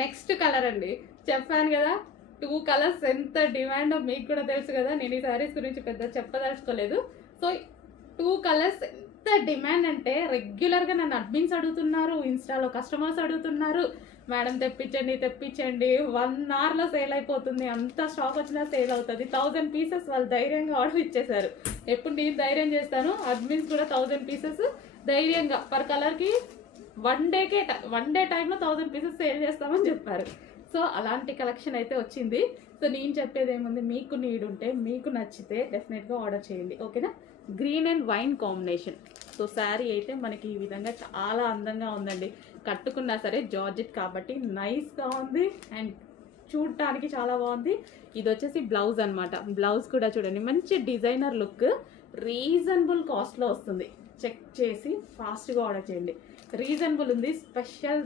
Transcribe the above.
Next colour అండి, చెప్పాను కదా 2 కలర్స్ ఎంత డిమాండ్ మీకు కూడా తెలుసు కదా, నేను ఈ శారీస్ గురించి పెద్ద చెప్పదలుచుకోలేదు. సో 2 కలర్స్ ఎంత డిమాండ్ అంటే రెగ్యులర్గా నన్ను అడ్మిన్స్ అడుగుతున్నారు, ఇన్స్టాలో కస్టమర్స్ అడుగుతున్నారు, మేడం తెప్పించండి తెప్పించండి, 1 అవర్లో సేల్ అయిపోతుంది, అంత స్టాక్ వచ్చినా సేల్ అవుతుంది. 1000 పీసెస్ వాళ్ళు ధైర్యంగా ఆర్డర్ ఇచ్చేసారు. ఎప్పుడు నేను ధైర్యం చేస్తాను, అడ్మిన్స్ కూడా 1000 పీసెస్ ధైర్యంగా పర్ కలర్కి 1 డే టైంలో 1000 పీసెస్ సేల్ చేస్తామని చెప్పారు. సో అలాంటి కలెక్షన్ అయితే వచ్చింది. సో నేను చెప్పేది ఏముంది, మీకు నీడ్ ఉంటే మీకు నచ్చితే డెఫినెట్గా ఆర్డర్ చేయండి, ఓకేనా. Green and wine combination. So sari అయితే మనకి ఈ విధంగా చాలా అందంగా ఉందండి. కట్టుకున్నా సరే జార్జెట్ కాబట్టి నైస్గా ఉంది అండ్ చూడటానికి చాలా బాగుంది. ఇది వచ్చేసి బ్లౌజ్ అనమాట. బ్లౌజ్ కూడా చూడండి మంచి డిజైనర్ లుక్, రీజనబుల్ కాస్ట్లో వస్తుంది. చెక్ చేసి ఫాస్ట్గా ఆర్డర్ చేయండి. రీజనబుల్ ఉంది, స్పెషల్